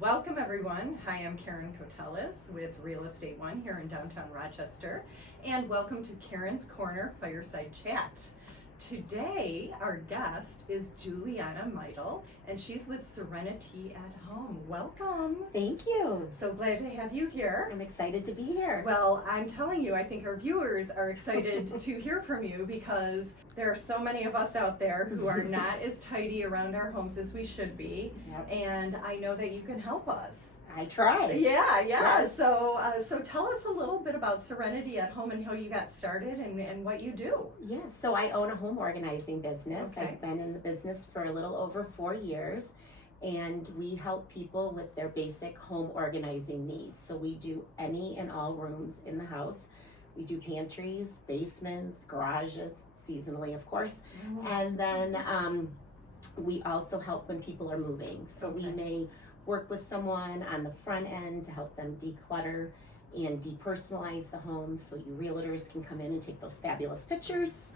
Welcome everyone. Hi, I'm Caron Koteles with Real Estate One here in downtown Rochester, and welcome to Caron's Corner Fireside Chat. Today, our guest is Juliana Meidl, and she's with Serenity at Home. Welcome. Thank you. So glad to have you here. I'm excited to be here. Well, I'm telling you, I think our viewers are excited to hear from you because there are so many of us out there who are not as tidy around our homes as we should be. Yep. And I know that you can help us. I try. Yeah. Yes. So tell us a little bit about Serenity at Home and how you got started and what you do. Yeah, so I own a home organizing business. Okay. I've been in the business for a little over 4 years, and we help people with their basic home organizing needs. So we do any and all rooms in the house. We do pantries, basements, garages, seasonally, of course. Mm-hmm. And then we also help when people are moving. So we Okay. may work with someone on the front end to help them declutter and depersonalize the home so you realtors can come in and take those fabulous pictures.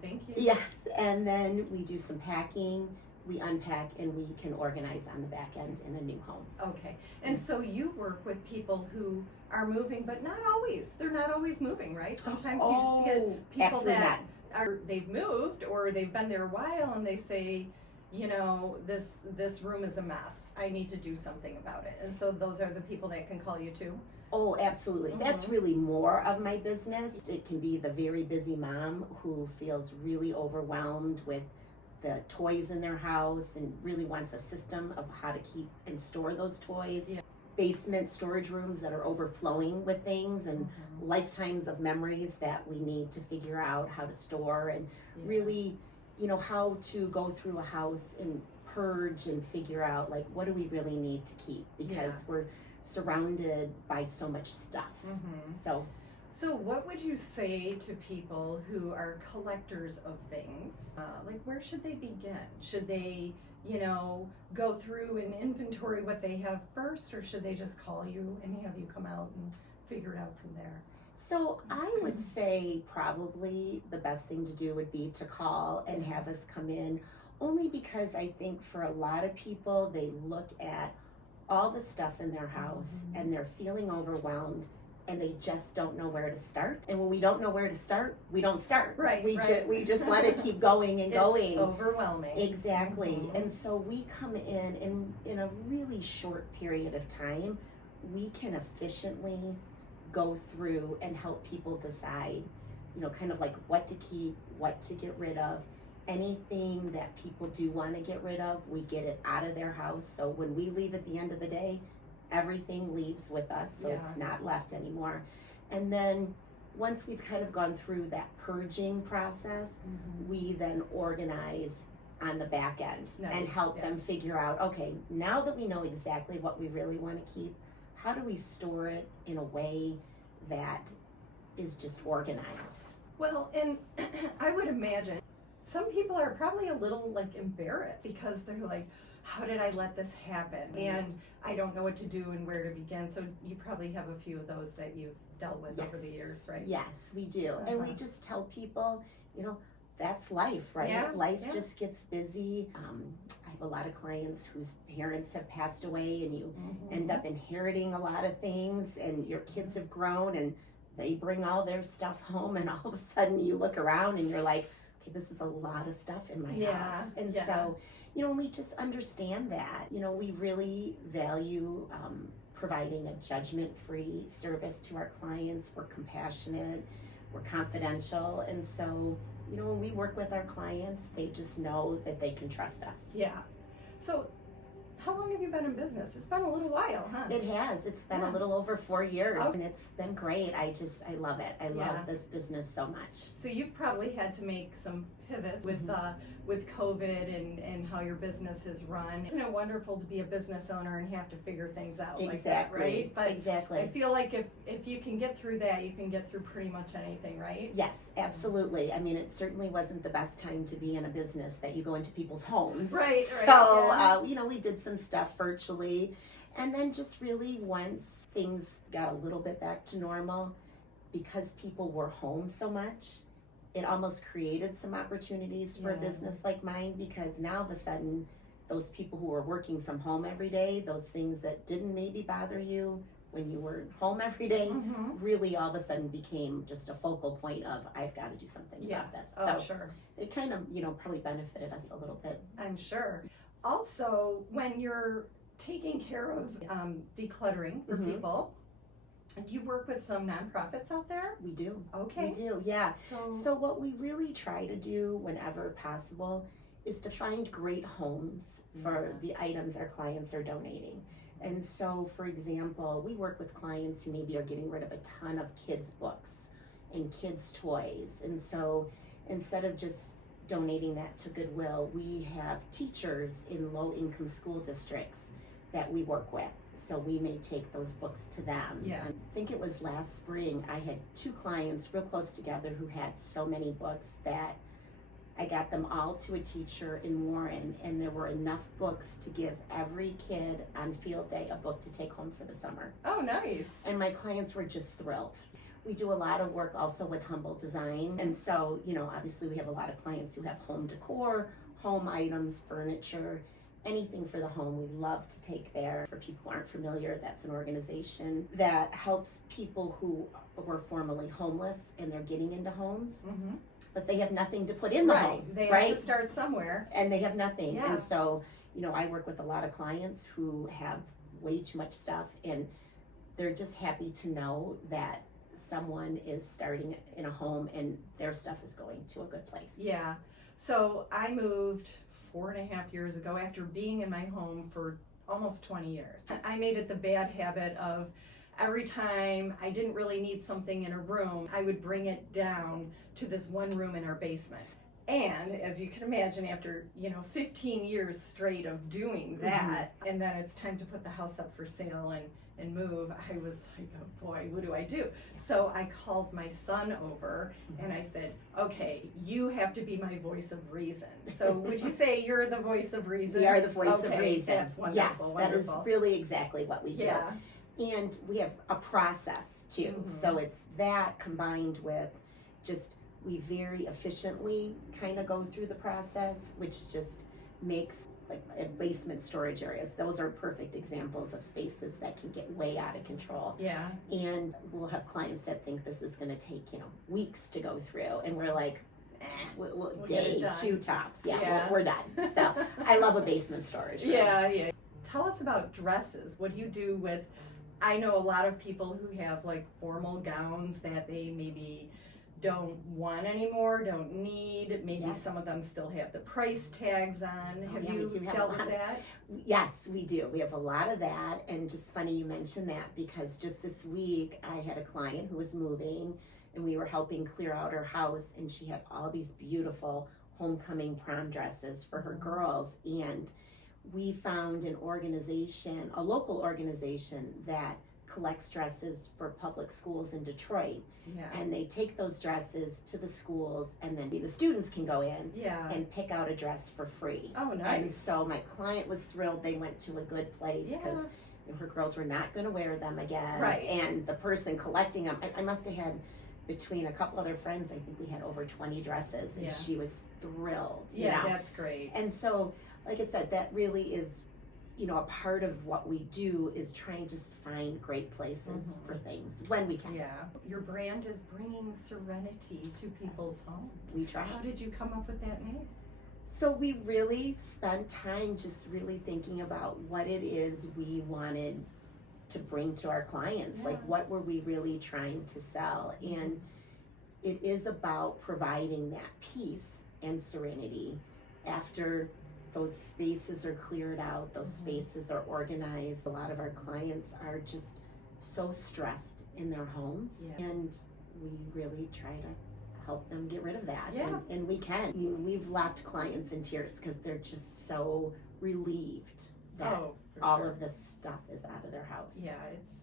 Thank you. Yes, and then we do some packing, we unpack, and we can organize on the back end in a new home. Okay. And so you work with people who are moving, but not always. They're not always moving, right? Sometimes you just get people absolutely that not. they've moved or they've been there a while and they say, you know, this room is a mess. I need to do something about it. And so those are the people that can call you too. Oh, absolutely. That's really more of my business. It can be the very busy mom who feels really overwhelmed with the toys in their house and really wants a system of how to keep and store those toys. Yeah. Basement storage rooms that are overflowing with things and lifetimes of memories that we need to figure out how to store and really, you know, how to go through a house and purge and figure out like what do we really need to keep because we're surrounded by so much stuff. So what would you say to people who are collectors of things? Like where should they begin? Should they, you know, go through and inventory what they have first, or should they just call you and have you come out and figure it out from there? So I would say probably the best thing to do would be to call and have us come in, only because I think for a lot of people, they look at all the stuff in their house and they're feeling overwhelmed and they just don't know where to start. And when we don't know where to start, we don't start. Right. We just let it keep going and going. It's overwhelming. Exactly. And so we come in a really short period of time, we can efficiently go through and help people decide, you know, kind of like what to keep, what to get rid of. Anything that people do want to get rid of, we get it out of their house. So when we leave at the end of the day, everything leaves with us, so it's not left anymore. And then once we've kind of gone through that purging process, we then organize on the back end and help them figure out, okay, now that we know exactly what we really want to keep, how do we store it in a way that is just organized? Well, and I would imagine some people are probably a little like embarrassed because they're like, how did I let this happen? And I don't know what to do and where to begin. So you probably have a few of those that you've dealt with over the years, right? Yes, we do. And we just tell people, you know, that's life, right? Yeah, life just gets busy. I have a lot of clients whose parents have passed away and you end up inheriting a lot of things and your kids have grown and they bring all their stuff home and all of a sudden you look around and you're like, okay, this is a lot of stuff in my house. And so, you know, we just understand that, you know, we really value providing a judgment-free service to our clients. We're compassionate, we're confidential, and so, you know, when we work with our clients, they just know that they can trust us. Yeah. So how long have you been in business? It's been a little while, huh? It has. It's been a little over 4 years, and it's been great. I love it. I love this business so much. So you've probably had to make some pivots with COVID and how your business is run. Isn't it wonderful to be a business owner and have to figure things out like that, right? But exactly. I feel like if you can get through that, you can get through pretty much anything, right? Yes, absolutely. I mean, it certainly wasn't the best time to be in a business that you go into people's homes. Right. So, you know, we did some stuff virtually. And then just really once things got a little bit back to normal, because people were home so much, it almost created some opportunities for a business like mine, because now all of a sudden those people who are working from home every day, those things that didn't maybe bother you when you were home every day, really all of a sudden became just a focal point of, I've got to do something about this. Oh, sure. It kind of, probably benefited us a little bit. I'm sure. Also, when you're taking care of decluttering for people, you work with some nonprofits out there? We do. Okay. We do, yeah. So what we really try to do whenever possible is to find great homes for the items our clients are donating. And so, for example, we work with clients who maybe are getting rid of a ton of kids' books and kids' toys. And so instead of just donating that to Goodwill, we have teachers in low-income school districts that we work with. So we may take those books to them. Yeah. I think it was last spring, I had 2 clients real close together who had so many books that I got them all to a teacher in Warren, and there were enough books to give every kid on field day a book to take home for the summer. Oh, nice. And my clients were just thrilled. We do a lot of work also with humble design. And so, obviously we have a lot of clients who have home decor, home items, furniture, anything for the home we love to take there. For people who aren't familiar, that's an organization that helps people who were formerly homeless and they're getting into homes. But they have nothing to put in the home. They have to start somewhere. And they have nothing. Yeah. And so, I work with a lot of clients who have way too much stuff, and they're just happy to know that someone is starting in a home and their stuff is going to a good place. Yeah. So I moved 4.5 years ago after being in my home for almost 20 years. I made it the bad habit of every time I didn't really need something in a room, I would bring it down to this one room in our basement. And as you can imagine, after 15 years straight of doing that, and then it's time to put the house up for sale and move, I was like, oh boy, what do I do? So I called my son over and I said, okay, you have to be my voice of reason. So would you say you're the voice of reason? We are the voice of reason. That's wonderful. Yes, wonderful. that is really exactly what we do. Yeah. And we have a process too. So it's that combined with just, we very efficiently kind of go through the process, which just makes like basement storage areas. Those are perfect examples of spaces that can get way out of control. Yeah. And we'll have clients that think this is going to take, weeks to go through. And we're like, we'll day 2 tops. Yeah. We're done. So I love a basement storage room. Yeah. Tell us about dresses. What do you do with, I know a lot of people who have like formal gowns that they maybe don't want anymore, don't need. Maybe some of them still have the price tags on. Have you dealt with that? Yes, we do. We have a lot of that. And just funny you mentioned that, because just this week I had a client who was moving and we were helping clear out her house, and she had all these beautiful homecoming prom dresses for her girls. And we found an organization, a local organization that collects dresses for public schools in Detroit. Yeah. And they take those dresses to the schools, and then the students can go in and pick out a dress for free. Oh, nice. And so my client was thrilled. They went to a good place because her girls were not going to wear them again. Right. And the person collecting them, I must have had, between a couple other friends, I think we had over 20 dresses, and she was thrilled. Yeah, that's great. And so, like I said, that really is, a part of what we do is trying to find great places for things when we can. Yeah. Your brand is bringing serenity to people's homes. We try. How did you come up with that name? So we really spent time just really thinking about what it is we wanted to bring to our clients. Like, what were we really trying to sell? And it is about providing that peace and serenity after those spaces are cleared out, those spaces are organized. A lot of our clients are just so stressed in their homes, and we really try to help them get rid of that. And we can. We've left clients in tears because they're just so relieved that all of this stuff is out of their house. Yeah,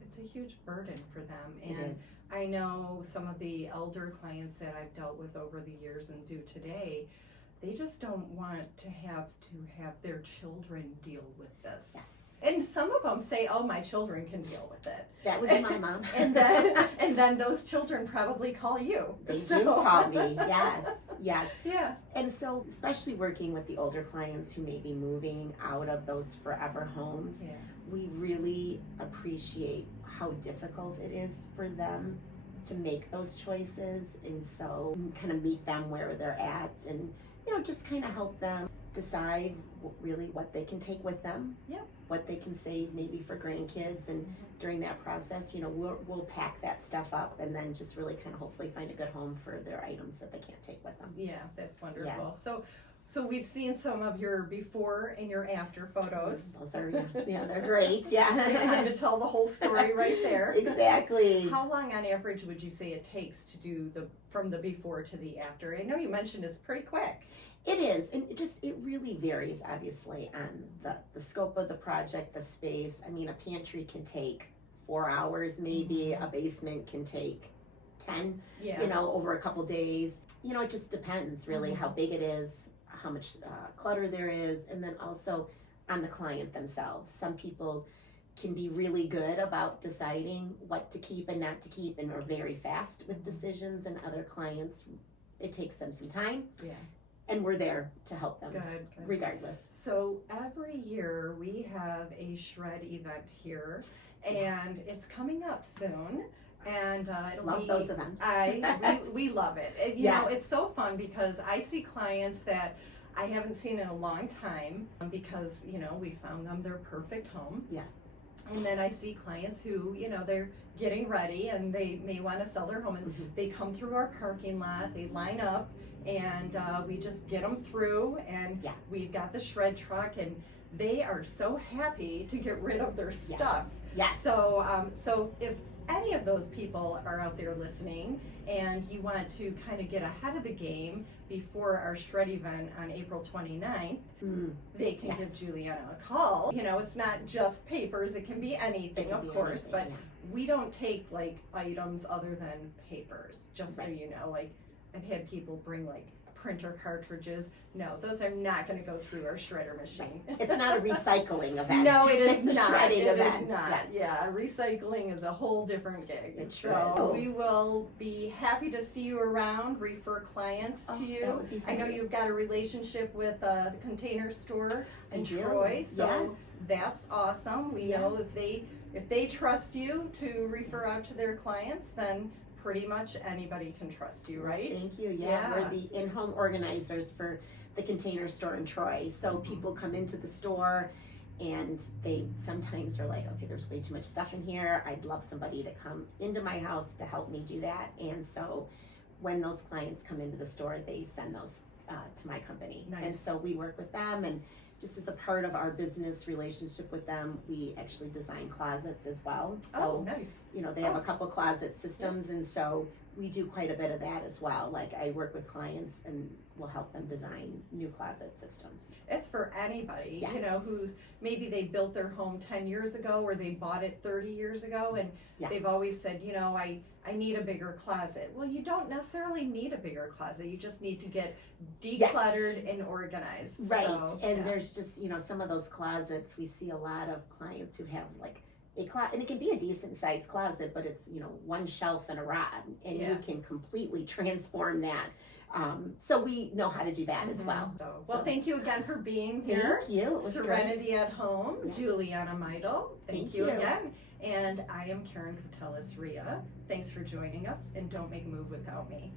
it's a huge burden for them. It And is. I know some of the elder clients that I've dealt with over the years and do today, they just don't want to have their children deal with this. Yes. And some of them say, "Oh, my children can deal with it." That would be my mom. and then those children probably call you. They do call me. Yes. Yeah. And so, especially working with the older clients who may be moving out of those forever homes, Yeah. we really appreciate how difficult it is for them to make those choices. And so, kind of meet them where they're at, and just kind of help them decide really what they can take with them. Yep. What they can save maybe for grandkids, and during that process, we'll pack that stuff up and then just really kind of hopefully find a good home for their items that they can't take with them. Yeah, that's wonderful. Yeah. So we've seen some of your before and your after photos. Those are, they're great. They Yeah. kind of tell the whole story right there. Exactly. How long on average would you say it takes to do from the before to the after? I know you mentioned it's pretty quick. It is, and it really varies obviously on the scope of the project, the space. I mean, a pantry can take 4 hours maybe, a basement can take 10, Yeah. over a couple days. It just depends really how big it is, how much clutter there is, and then also on the client themselves. Some people can be really good about deciding what to keep and not to keep and are very fast with decisions, and other clients, it takes them some time. Yeah. And we're there to help them Good. regardless. So every year we have a shred event here, and it's coming up soon. And it'll Love be, those events. we love it. And, it's so fun because I see clients that I haven't seen in a long time because we found them their perfect home. Yeah. And then I see clients who they're getting ready and they may want to sell their home, and they come through our parking lot, they line up, and we just get them through, and we've got the shred truck, and they are so happy to get rid of their stuff. Yes. So if any of those people are out there listening and you want to kind of get ahead of the game before our shred event on April 29th, they can give Juliana a call. It's not just papers, it can be anything, of course, but we don't take like items other than papers, just so you know. Like, I've had people bring like printer cartridges. No, those are not going to go through our shredder machine. It's not a recycling event. No, it is it's not. a shredding It event. is not. Yes. Yeah, recycling is a whole different gig. It so sure is. we will be happy to see you around, refer clients to you. That would be I know fabulous. you've got a relationship with the Container Store in I do. Troy, so Yes. that's awesome. We know if they trust you to refer out to their clients, then pretty much anybody can trust you, right? Thank you. Yeah, we're the in-home organizers for the Container Store in Troy. So people come into the store and they sometimes are like, okay, there's way too much stuff in here. I'd love somebody to come into my house to help me do that. And so when those clients come into the store, they send those to my company. Nice. And so we work with them, and just as a part of our business relationship with them, we actually design closets as well. So, nice. they have a couple closet systems, and so we do quite a bit of that as well. Like, I work with clients and will help them design new closet systems. It's for anybody, Yes. who's maybe they built their home 10 years ago or they bought it 30 years ago, and they've always said, I need a bigger closet. Well, you don't necessarily need a bigger closet. You just need to get decluttered and organized. Right. So, and there's just, some of those closets, we see a lot of clients who have like a closet, and it can be a decent sized closet, but it's, one shelf and a rod, and you can completely transform that. So we know how to do that as well. Well, thank you again for being here. Thank you. It was Serenity at Home, Yes. Juliana Meidl. Thank you you. again. And I am Caron Koteles, Riha. Thanks for joining us, and don't make a move without me.